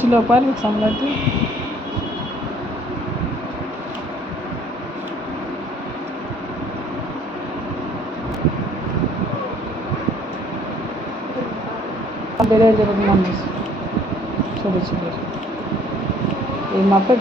ছিল পারবে সামলাতে? বেড়ে যাবে মানুষ ছোট ছিল এই মাপে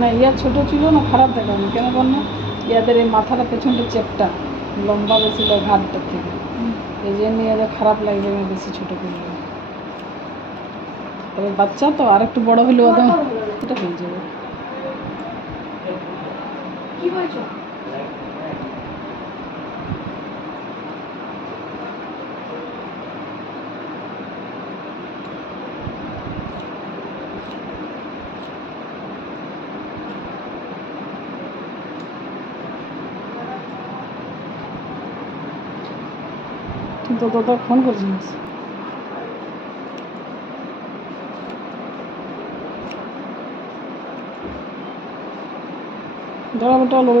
না। ইয়া ছোট ছিল না, খারাপ দেখানো কেন বল না? ইয়াদের এই মাথাটা পেছনটা চেপটা লম্বা বেশি ঘাটটার থেকে, এই জন্য ইয়াদের খারাপ লাগবে বেশি ছোট করলে। তবে বাচ্চা তো আর একটু বড় হলে ওদের এটা হয়ে যাবে। কি বলছো? কিন্তু তো ফোন করছিস ধরা বেটা লোক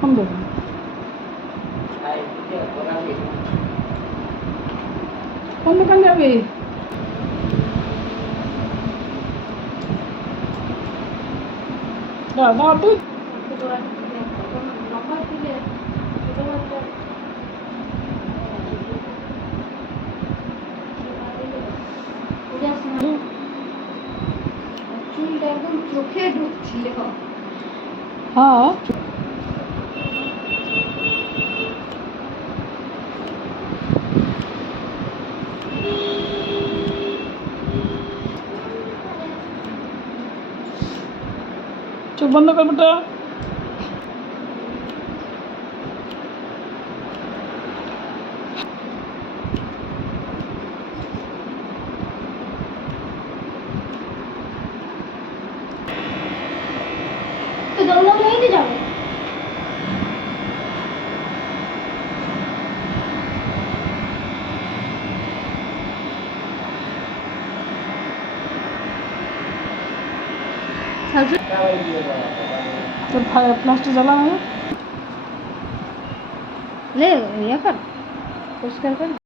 কম দেবে কোন দোকান যাবে? দাদা তুই চুলটা একদম চোখে ঢুকছিল। হ্যাঁ চোখ বন্ধ কর বেটা। তো দৌড়াও নিয়ে যাবে। তোর প্লাস্টার জ্বালা না ले ये कर, पुश कर कर।